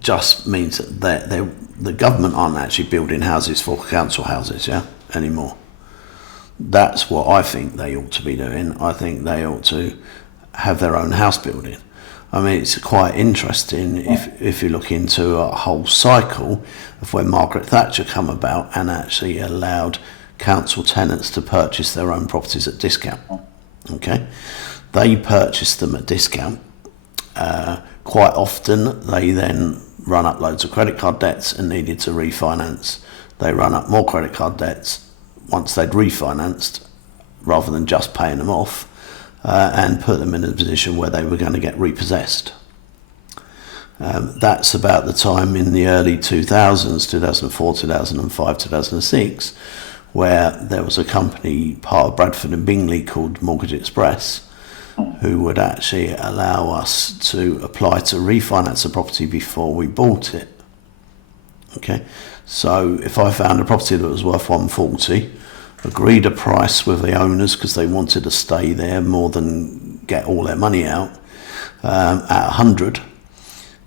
just means that the government aren't actually building houses for council houses, anymore. That's what I think they ought to be doing. I think they ought to have their own house building. I mean, it's quite interesting if you look into a whole cycle of when Margaret Thatcher come about and actually allowed council tenants to purchase their own properties at discount. Okay, they purchased them at discount. Quite often, they then run up loads of credit card debts and needed to refinance. They run up more credit card debts once they'd refinanced, rather than just paying them off, and put them in a position where they were going to get repossessed. That's about the time in the early 2000s, 2004, 2005, 2006, where there was a company, part of Bradford and Bingley, called Mortgage Express, who would actually allow us to apply to refinance a property before we bought it. Okay, so if I found a property that was worth 140, agreed a price with the owners because they wanted to stay there more than get all their money out, at 100,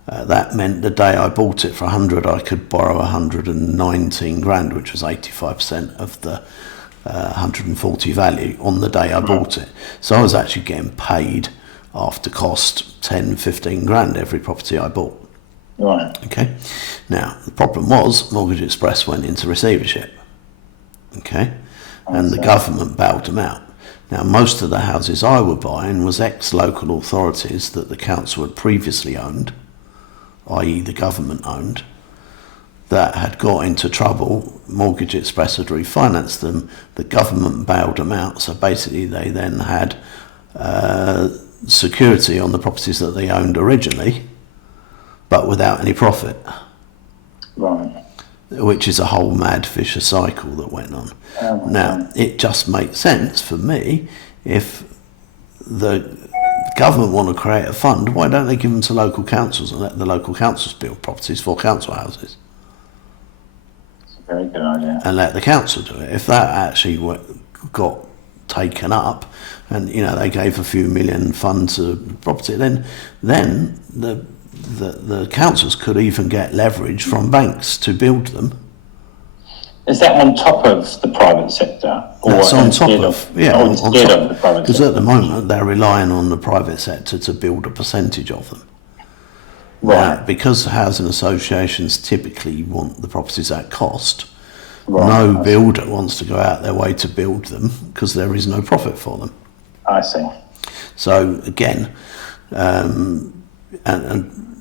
that meant the day I bought it for 100, I could borrow 119 grand, which was 85% of the 140 value on the day I bought it. So I was actually getting paid after cost 10, 15 grand every property I bought. Right. Okay. Now, the problem was Mortgage Express went into receivership. Okay. And the government bailed them out. Now, most of the houses I were buying was ex-local authorities that the council had previously owned, i.e. the government owned, that had got into trouble. Mortgage Express had refinanced them. The government bailed them out. So basically they then had security on the properties that they owned originally, but without any profit. Right. Which is a whole mad vicious cycle that went on. Now, it just makes sense for me, if the government want to create a fund, why don't they give them to local councils and let the local councils build properties for council houses? It's a very good idea. And let the council do it. If that actually got taken up, and they gave a few million fund to property, then the councils could even get leverage from banks to build them. Is that on top of the private sector? That's on top of, on top top, of the private because sector? at the moment they're relying on the private sector to build a percentage of them. Right. Now, because housing associations typically want the properties at cost, Right. no builder wants to go out their way to build them because there is no profit for them. I see. So again, and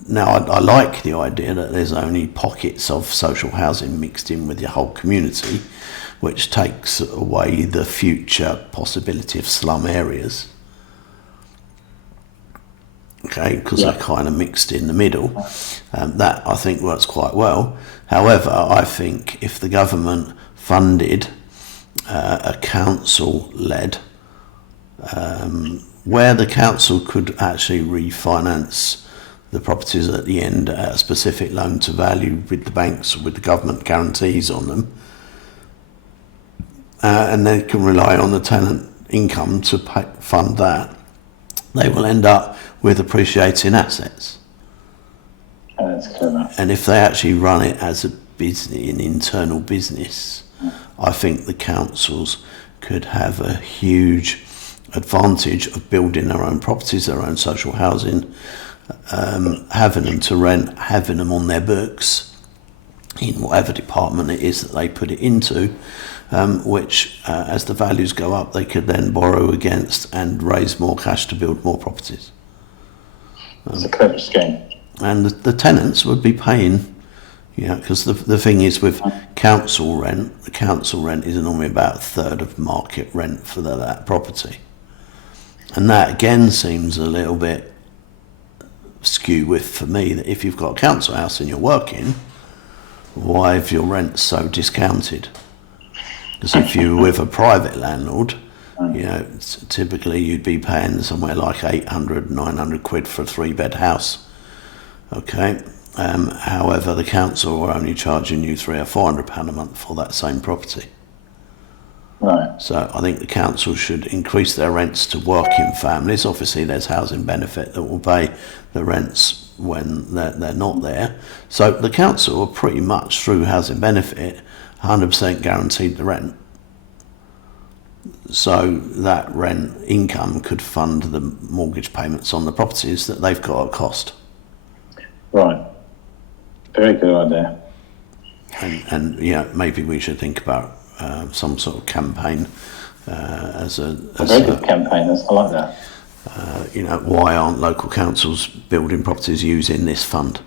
now I like the idea that there's only pockets of social housing mixed in with your whole community, which takes away the future possibility of slum areas. Okay, because they're kind of mixed in the middle. That I think works quite well. However, I think if the government funded a council-led, where the council could actually refinance the properties at the end at a specific loan to value with the banks, with the government guarantees on them, and they can rely on the tenant income to fund that, they will end up with appreciating assets. That's clever. And if they actually run it as a business, an internal business, I think the councils could have a huge advantage of building their own properties, their own social housing, having them to rent, having them on their books in whatever department it is that they put it into, which as the values go up they could then borrow against and raise more cash to build more properties. It's a clever scheme. And the tenants would be paying, because the thing is with council rent, the council rent is normally about a third of market rent for that property. And that again seems a little bit skew with for me, that if you've got a council house and you're working, why is your rent so discounted? Because if you were with a private landlord, typically you'd be paying somewhere like 800, 900 quid for a 3-bed house. Okay. However, the council are only charging you £300 or £400 a month for that same property. Right. So I think the council should increase their rents to working families. Obviously, there's housing benefit that will pay the rents when they're not there. So the council are pretty much, through housing benefit, 100% guaranteed the rent. So that rent income could fund the mortgage payments on the properties that they've got at cost. Right. Very good idea. And maybe we should think about some sort of campaign as a very good campaign. I like that. why aren't local councils building properties using this fund?